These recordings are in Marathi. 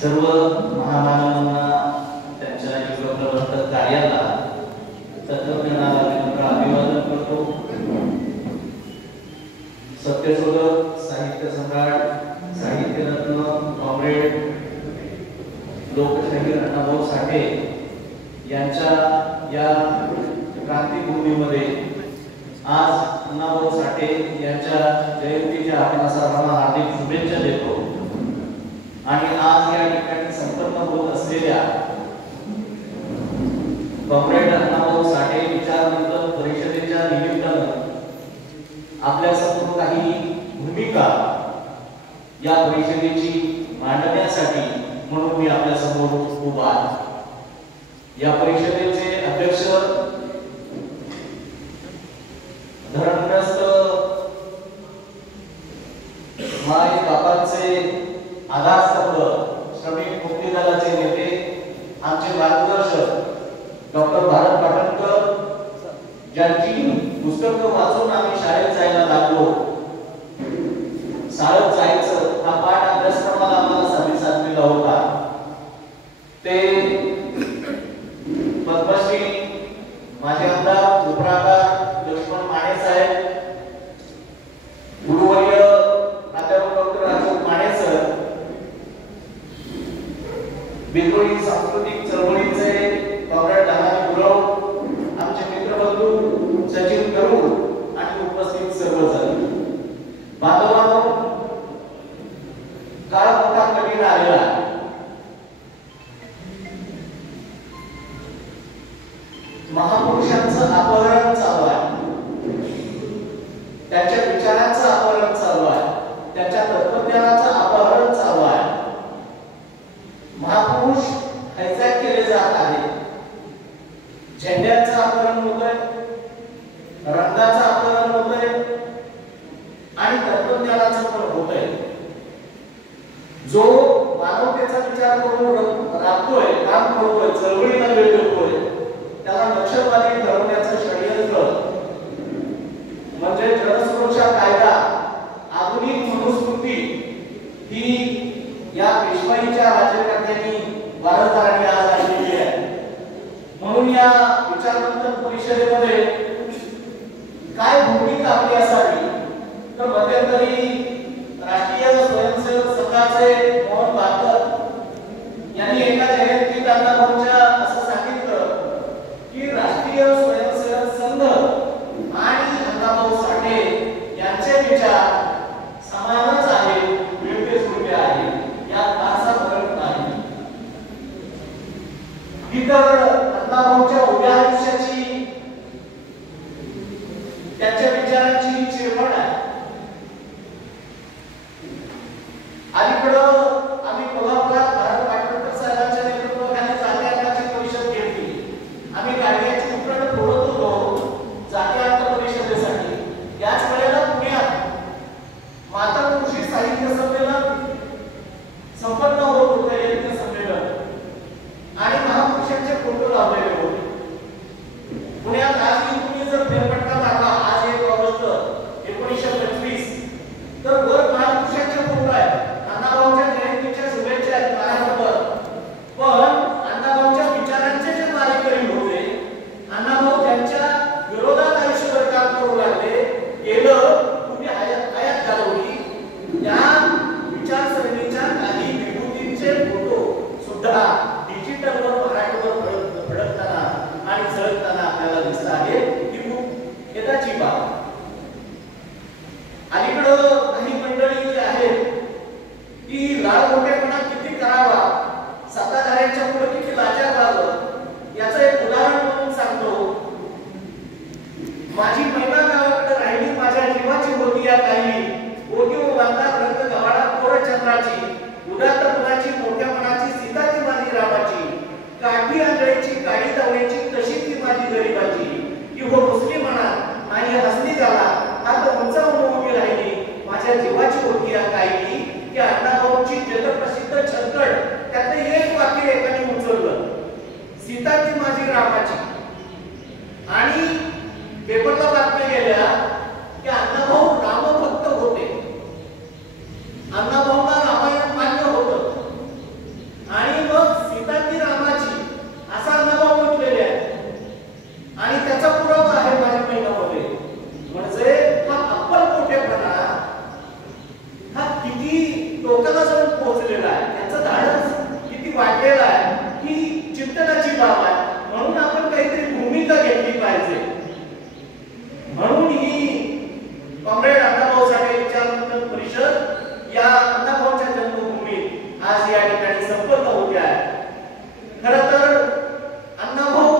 सर्व महामानवांना त्यांच्या युगप्रवर्तक कार्याला तत्वज्ञानाला अभिवादन करतो। सत्यशोधक, साहित्य सम्राट, साहित्यरत्न, कॉम्रेड लोकशाहीर अण्णाभाऊ साठे यांच्या या क्रांतीभूमीमध्ये आज अण्णाभाऊ साठे यांच्या जयंतीच्या आपण सर्वांना हार्दिक शुभेच्छा देतो। आणि आज या ठिकाणी संपन्न होत असलेल्या कॉम्रेड अण्णाभाऊ साठे विचारवंत परिषदेच्या निमित्तानं आपल्या समोर काही भूमिका या परिषदेची मांडण्यासाठी म्हणून मी आपल्या समोर उभा आहे। या परिषदेचे अध्यक्ष धरणग्रस्त माय बापांचे आधारस्तंभ श्रमिक मुक्ती दलाचे नेते आमचे मार्गदर्शक डॉक्टर भारत पाटणकर, ज्यांची पुस्तकं वाचून आम्ही शाळेत जायला लागलो। शाळेत जायचं हा पाठ अभ्यासक्रमाला आम्हाला सवय साधलेला होता। ते पद्मश्री माझे आमदार उपराकार लक्ष्मण माने साहेब, गुरुवर्य प्राध्यापक डॉक्टर अशोक माने सर, बिरबोळी सांस्कृतिक चळवळीचे कॉम्रेड दानाजी गुरव, आमचे मित्रबंधू सचिन करूर आणि उपस्थित सर्वजण बांधवांनो, काळ मोठा कठीण आलेला। महापुरुषांचं अपहरण चालू आहे, त्यांच्या विचारांचं अपहरण चालू आहे, त्यांच्या तत्वज्ञानाचं अपहरण चालू आहे। महापुरुष हायजॅक केले जात आहे। झेंड्याचं अपहरण होतंय, रंगाचं अपहरण होतंय आणि तत्वज्ञानाचं पण होतंय। जो मानवतेचा विचार करून राबतोय, काम करतोय, चळवळीला वेळ देतोय, त्याला नक्षलवादी ठरवण्याचं षडयंत्र म्हणजे जनसुरक्षा कायदा, आधुनिक मनुस्मृती ही या पेशवाईच्या राज्यकर्त्यांनी वारसदारांनी आज आणलेली आहे। म्हणून या विचारवंत परिषदेमध्ये काय भूमिका आपली असावी, तर मध्यंतरी राष्ट्रीय स्वयंसेवक संघाचे मोहन भागवत यांनी एका जयंतीत अण्णाभाऊंच्या असं सांगितलं की राष्ट्रीय स्वयंसेवक संघ आणि अण्णाभाऊ साठे यांचे विचार समानच आहेत, मिळते जुळते आहेत, यात फारसा फरक नाही। ही तर अण्णाभाऊंच्या उभ्या आयुष्याची, त्यांच्या विचारांची चिरवण आहे। अलीकडं संपन्न होते आहे. खरं तर अण्णाभाऊ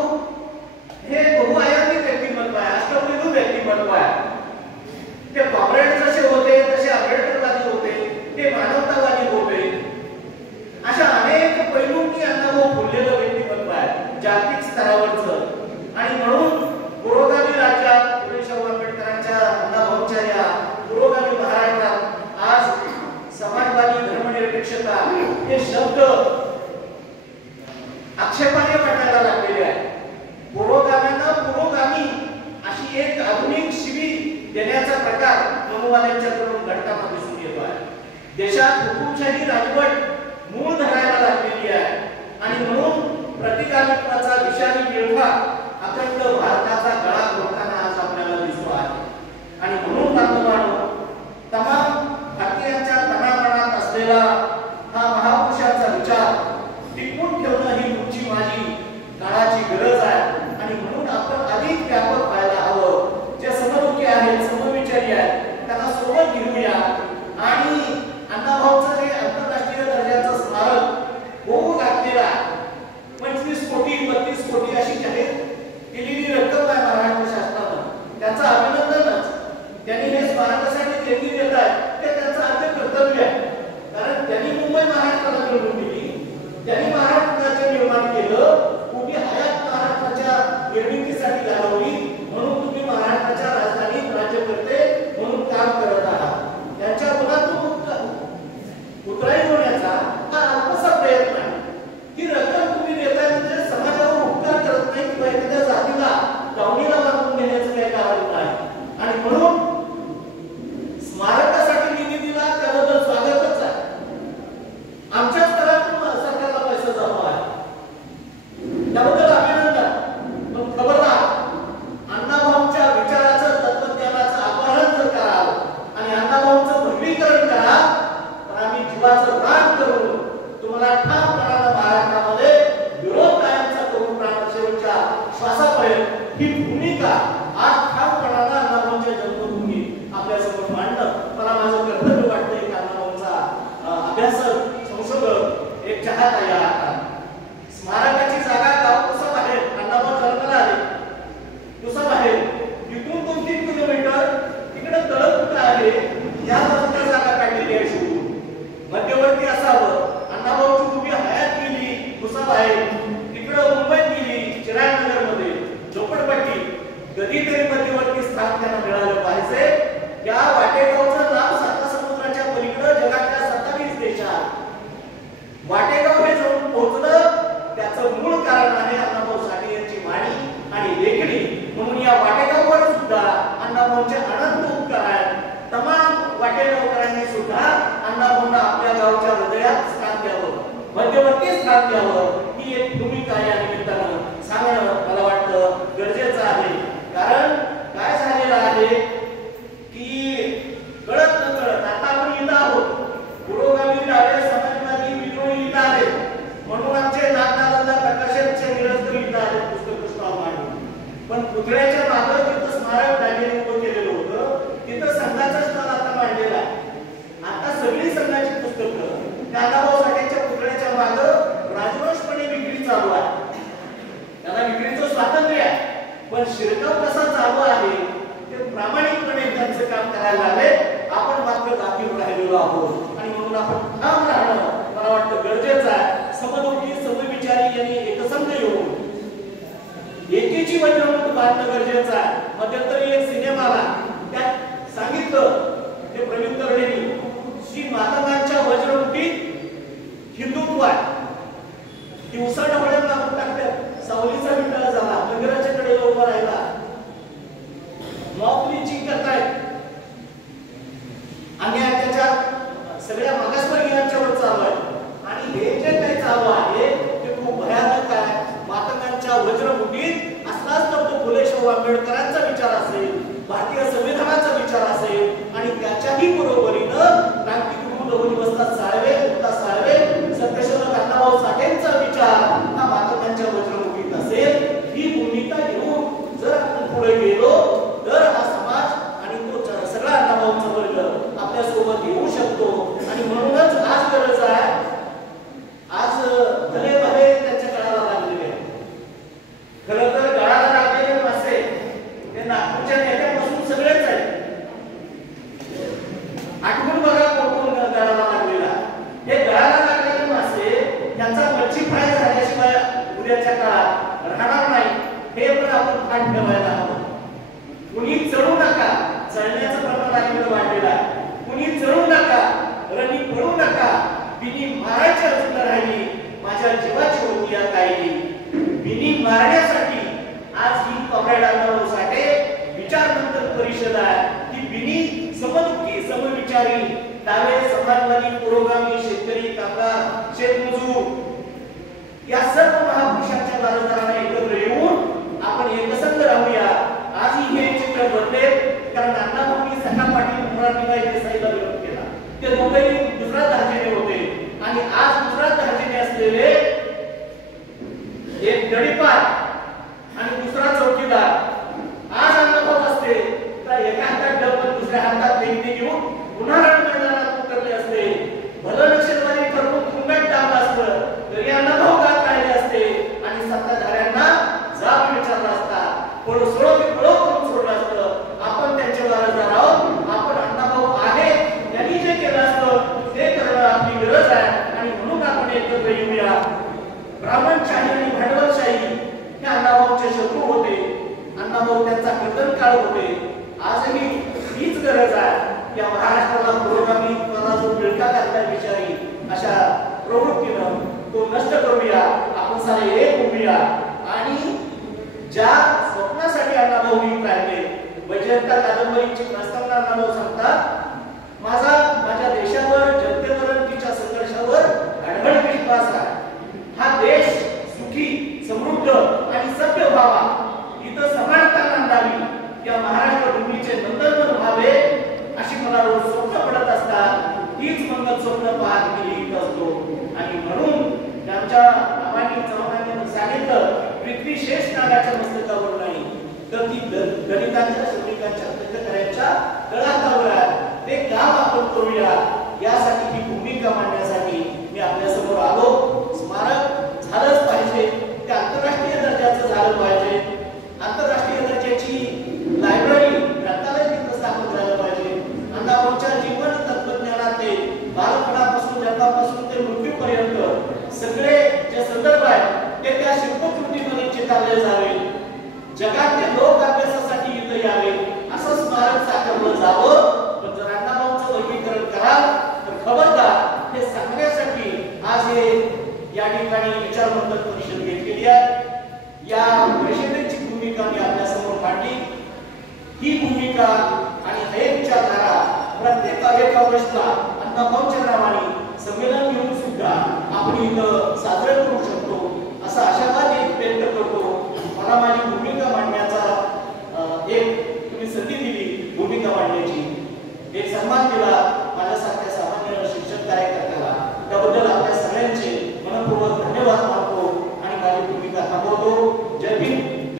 हे बहुआयामी व्यक्तिमत्व आहे, अष्टपैलू व्यक्तिमत्व आहे. ते कॉम्रेड जसे होते तसे आंबेडकरवादी होते, ते मानवतावादी होते. अशा अनेक पैलूंनी अण्णाभाऊ फुललेलं व्यक्तिमत्व आहे जागतिक स्तरावरचं. आणि म्हणून पुरोगामी राज्यात फुले शाहू आंबेडकरांच्या अण्णाभाऊंच्या या पुरोगामी महाराष्ट्रात आज समाजवादी धर्मनिरपेक्षता हे शब्द आक्षेपार्ह वाटायला लागलेले आहे. पुरोगाम्यांना पुरोगामी अशी एक आधुनिक शिवी देण्याचा प्रकार मनोवाल्यांच्याकडून घडताना दिसून येतो आहे. देशात हुकुमशाही राजवट मूळ धरायला लागलेली आहे आणि म्हणून प्रतिगामित्वाचा विषारी विळखा अखंड भारताचा गळा घोटताना आज आपल्याला दिसतो आहे. आणि म्हणून बांधवांनो, तमाम भारतीयांच्या तनामनात असलेला हा महापुरुषाचा विचार टिकवून ठेवणं ही तुमची माझी काळाची गरज आहे. आणि म्हणून आपण अधिक व्यापक व्हायला हवं. जे सममुखी आहेत, समविचारी आहेत, त्यांना सोबत घेऊया आणि अण्णाभाऊचं जे आंतरराष्ट्रीय दर्जाचं स्मारक होऊ घातलेला 25 कोटी 32 कोटी अशी जाहीर केलेली रक्कम आहे महाराष्ट्र शासनानं, त्याचं अभिनंदनच. त्यांनी हे स्मारकासाठी देणगी देत आहे ते त्यांचं आद्य कर्तव्य आहे. कारण त्यांनी मुंबई महाराष्ट्राला मिळवून दिली, त्यांनी महाराष्ट्राचे निर्माण केलं, उभी हयात महाराष्ट्राच्या निर्मितीसाठी घालवली. म्हणून तुम्ही महाराष्ट्राच्या राजधानीत राज्यकर्ते म्हणून काम करत आहात. त्यांच्या गुणातून उतराई होण्याचा हा अल्पसा प्रयत्न आहे. ही रक्कम तुम्ही देताय म्हणजे समाजावर उपकार करत नाही किंवा एखाद्या जातीला दावणीला बांधून घेण्याचं काही कारण नाही. आणि म्हणून स्मारकासाठी निधी दिला त्याबद्दल स्वागतच आहे. आमच्या स्तरातून सरकारला पैसा जमा आहे त्याबद्दल अभिनंदन. पण खबरदार, अण्णाभाऊंच्या विचाराचं तत्वज्ञानाचं अपहरण जर कराल आणि अण्णाभाऊंचं भ्रमीकरण करा तर आम्ही जीवाचं दान करून तुम्हाला ठामपणानं महाराष्ट्रामध्ये विरोध कायमचा करून शेवटच्या श्वासापर्यंत ही भूमिका आज ठामपणानं अण्णाभाऊंच्या जन्मभूमी आपल्यासमोर मांडणं मला माझं कर्तव्य वाटतं. एक अण्णाभाऊंचा अभ्यासक, संशोधक, एक चाहता या स्मारकाची जागा गाव कुसा बाहेर, अण्णाभाऊ जन्माला आले कुसा बाहेर, इथून 2-3 किलोमीटर तिकडे तळं कुठं आहे या बाजूला जागा काढलेली आहे. शोधून मध्यवर्ती असावं. अण्णाभाऊची उभी हयात गेली कुसा बाहेर, तिकडं मुंबईत गेली चिरायनगरमध्ये झोपडपट्टी. कधीतरी मध्यवर्ती स्थान त्यांना मिळालं पाहिजे. त्या वाटेगावचं नाव साता समुद्राच्या पलीकडे जगातल्या 27 देशात वाटेगाव हे जाऊन पोहोचलं. त्याचं मूळ कारण आहे अण्णाभाऊ साठे यांची वाणी आणि लेखणी. म्हणून या वाटेगाववर सुद्धा अण्णाभाऊंचे अनंत उपकार आहेत. तमाम वाटेगावकरांनी सुद्धा अण्णाभाऊंना आपल्या गावच्या हृदयात स्थान द्यावं, मध्यवर्ती स्थान द्यावं, ही एक भूमिका या निमित्तानं सांगणं मला वाटतं गरजेचं आहे. कारण काय झालेलं आहे की कळत न कळत आता आपण इथं आहोत, पुरोगामी डावे समाजवादी विद्रोही इथं आहेत. म्हणून आमचे नागनालंदा प्रकाशनचे निरंतर इथं आले पुस्तक स्टॉल मांडून. पण पुतळ्याच्या मागं तिथं स्मारक डायनेने उभं केलेलं होतं, तिथं संघाचा स्टॉल आता मांडलेला आहे. आता सगळी संघाची पुस्तकं अण्णाभाऊ साठेंच्या पुतळ्याच्या मागं राजरोषपणे विक्री चालू आहे. त्याला विक्रीचं स्वातंत्र्य आहे, पण शिरकाव कसा चालू आहे ते प्रामाणिकपणे त्यांचं काम करायला लागले. आपण मात्र गाफील राहिलेलो आहोत आणि म्हणून आपण ठाम राहणं मला वाटतं गरजेचं आहे. समदुखी समविचारी यांनी एकसंध येऊन एकेची वज्रमुठ बांधणं गरजेचं आहे. मध्यंतरी एक सिनेमाला त्यात सांगितलं ते प्रवीण तरडेंनी की मातंगांच्या वज्रमुठीत हिंदुत्व आहे. दिवसा डोळ्यात लागून टाकतात, सावलीचा विटाळा झाला, मंदिराच्या कडेला उभा राहिला, मॉब लिंचिंग करतायत आणि त्याच्या सगळ्या मागासवर्गीयांच्यावर चालू आहे. आणि हे जे काही चालू आहे ते खूप भयानक आहे. मातंगांच्या वज्रमुठीत असलाच तर तो फुले शाहू आंबेडकरांचा विचार असेल, भारतीय संविधानाचा विचार असेल आणि त्याच्याही बरोबरीनं क्रांतिगुरु लहुजी वस्ताद साळवे, मुक्ता साळवे, सत्यशोधक अण्णाभाऊ साठेंचा विचार हा त्यांचा मच्छी फ्राय झाल्याशिवाय उद्याच्या काळात राहणार नाही हे पण आपण ठाण ठेवायला हवं. कुणी चढू नका, चढण्याचं प्रमाण अलीकडे वाढलेलं आहे. कुणी चढू नका, रणी पडू नका, बिनी मारायची अजून राहिली, माझ्या जीवाची होती या काही. बिनी मारण्यासाठी आज ही कॉम्रेड अण्णाभाऊ साठे विचारमंथन परिषद आहे. ती बिनी समदुखी समविचारी डावे समाजवादी पुरोगामी शेतकरी कामगार शेतमजूर या सर्व महापुरुषांच्या वारसदारांना एकत्र येऊन आपण एकसंध राहूया. आजही हे चित्र बदले, कारण अण्णाभाऊंनी सखा पाटील मुरारबाई देसाईला विरोध केला. ते दोघेही गुजरात धार्जिणे होते आणि आज गुजरात धार्जिणे असलेले एक गडीपार आणि दुसरा चौकीदार आज अण्णाभाऊ असते तर एका हातात डबल दुसऱ्या हातात लेंडी घेऊन पुन्हा रणमैदानात उतरले असते. भलं नक्षलवादी ठरवून तुंब्यात टाकलं असतं तरी अण्णाभाऊ गात राहिले असते आणि सत्ताधाऱ्यांना जाब विचारला असता. पण सोडो ते पळो करून सोडलं असतं. आपण त्यांच्या वारसदार आहोत, आपण अण्णाभाऊ आहे यांनी जे केलं असतं ते करणं आपली गरज आहे आणि म्हणून आपण एकत्र येऊया. ब्राह्मणशाही आणि भांडवलशाही हे अण्णाभाऊचे शत्रू होते. अण्णाभाऊ त्यांचा कर्तन काळ होते. आजही हीच गरज आहे. या महाराष्ट्राला पुरोगामी जो विळखा घातला विचारी अशा प्रवृत्तीनं तो नष्ट करूया. आपण सारे एक होऊया आणि ज्या स्वप्नासाठी अण्णाभाऊ नीट राहिले. वैजयंता कादंबरीची प्रस्तावना अण्णाभाऊ सांगतात, माझ्या देशावर जनतेवर तिच्या संघर्षावर अढळ विश्वास आहे. हा देश सुखी समृद्ध आणि सभ्य व्हावा, इथं समानता नांदावी, या महाराष्ट्र भूमीचे नंदनवन व्हावे अशी मला रोज स्वप्न पडत असतात. हीच मंगल स्वप्न पाहत गेली इथं असतो आणि म्हणून त्यांच्या नावाने चव्हाणांनी सांगितलं, पृथ्वी शेष नागाच्या मस्तकावर नाही तर ती गणितांच्या श्रमिकांच्या तीर्थकऱ्यांच्या तळहातावर आहे. ते काम आपण करूया. यासाठी ही भूमिका मांडण्यासाठी मी आपल्या समोर आलो. स्मारक झालंच पाहिजे, ते आंतरराष्ट्रीय दर्जाचं झालं पाहिजे. आंतरराष्ट्रीय दर्जाची लायब्ररी ग्रंथालय तिथं स्थापन झालं पाहिजे. अण्णाभाऊंच्या जीवन तत्वज्ञानातले बालपणापासून जन्मापासून ते मृत्यूपर्यंत सगळे जे संदर्भ आहेत ते त्या शिल्पकृतीमध्ये चितारले जावे. जगातले लोक अभ्यासासाठी इथं यावे असं स्मारक साकारलं जावं. पण जर अण्णाभाऊंचं वर्गीकरण कराल तर खबरदार हे सांगण्यासाठी आज हे या ठिकाणी विचारमंथन परिषद घेतलेली आहे. या परिषदेची भूमिका मी आपल्या समोर मांडली. ही भूमिका आणि हे विचारधारा प्रत्येक एका वर्षला अण्णाभाऊंच्या नावाने संमेलन घेऊन सुद्धा आपण इथं साजरं करू शकतो असा आशावाद एक व्यक्त करतो. मला माझी भूमिका मांडण्याचा एक तुम्ही संधी दिली भूमिका मांडण्याची, एक सन्मान दिला माझ्यासारख्या सामान्य शिक्षक कार्यकर्त्याला, त्याबद्दल आपल्या सगळ्यांचे मनपूर्वक